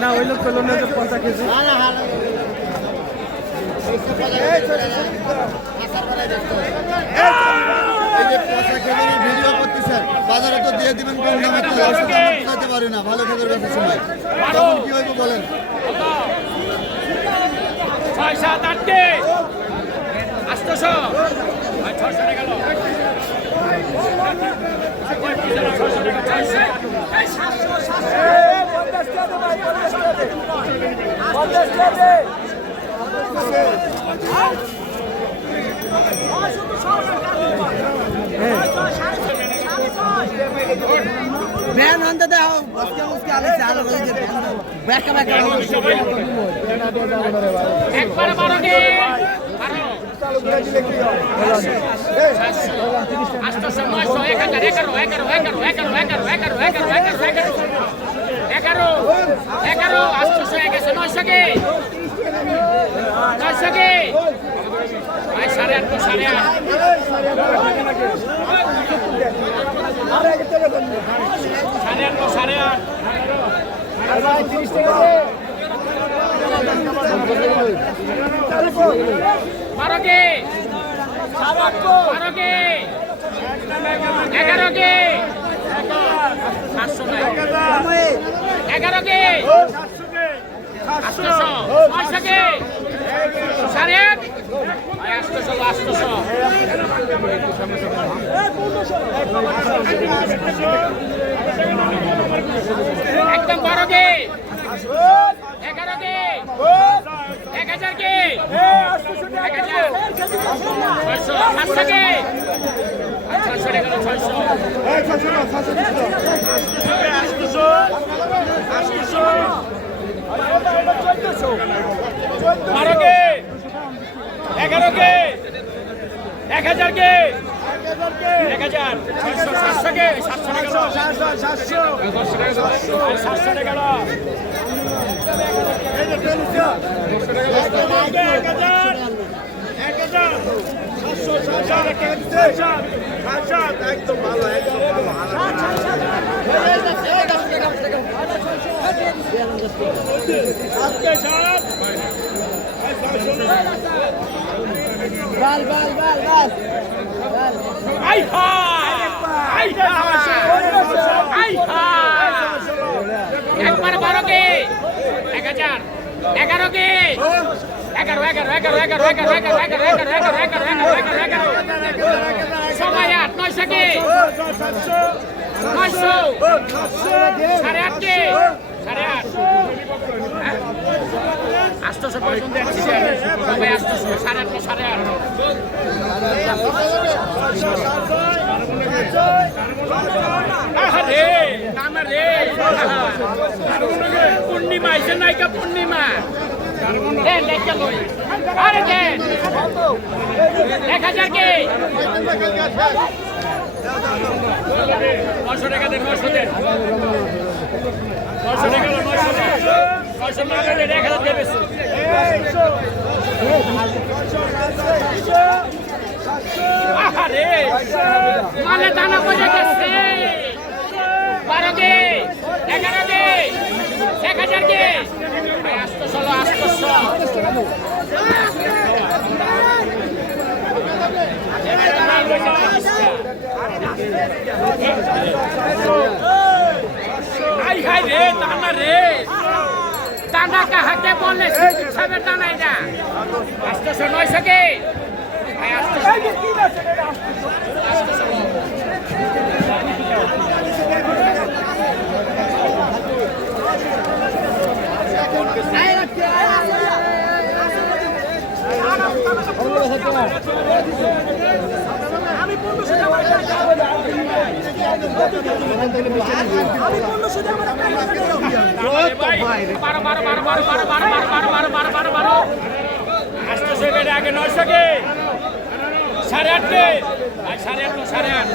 না ওই লোক পেল না যে পঞ্চাশ কেজি। ভিডিও করতেছেন বাজারে তো দিয়ে দিবেন কম দামে তো ওষুধ পারি না ভালো খেতে বেশি সময় তখন কি হইব বলেন? ছয় সাত আটকে আটশোশো আর ছশো টাকা গেল ছশো টাকা ছয়শো ব্যান আনতে দাও হয়ে একবারে বারো এগারো এগারো আটশো হয়ে গেছে নয়শো কে নয়শো কে সাড়ে আটশো সাড়ে আট সাড়ে আটশো সাড়ে আট তিরিশ টাকা বারো কে বারো কে এগারো কে সাতশো। এগারো কে আটশোশো নয়শো কে সাড়ে আট ভাই আটশোশো আটশোশো একদম বারো কে এগারো কে এক হাজার কে এক হাজার ছয়শো সাতশো কে ছয়শো টাকা ছয়শো বারো কে এগারো কে এক হাজার কে এক হাজার। ছয়শো সাতশো কে সাতশো টাকা সাতশো সাতশো টাকা একদম ভালো একদম ভালো বাল বাল বাল বাল আই হা আই হা আই হা একবার বারো কে এক হাজার এগারো কে এগারো এগারো এগারো এগারো এগারো এগারো এগারো এগারো এগারো এগারো এগারো এগারো এগারো সবাই আট নয়শো কে সাড়ে আট কে সাড়ে আট আটশোশো পর্যন্ত সবাই আটশোশো সাড়ে আটশো সাড়ে আট আরে কামে রে পূর্ণিমা এসে নাইকা পূর্ণিমা দেন লেখা লই আরে দেন এক হাজার কে মানে দানা করে গেছে বারো কে এগারো কে এক হাজার কে আসতো চলো আসতো আই হাই রে দানা রে। দানা কাহাকে বলে? সবের দানা আমি পনেরোশো আসতেছে বেড়ে আগে নয়শো কে সাড়ে আট কে সাড়ে আট সাড়ে আট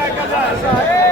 এক হাজার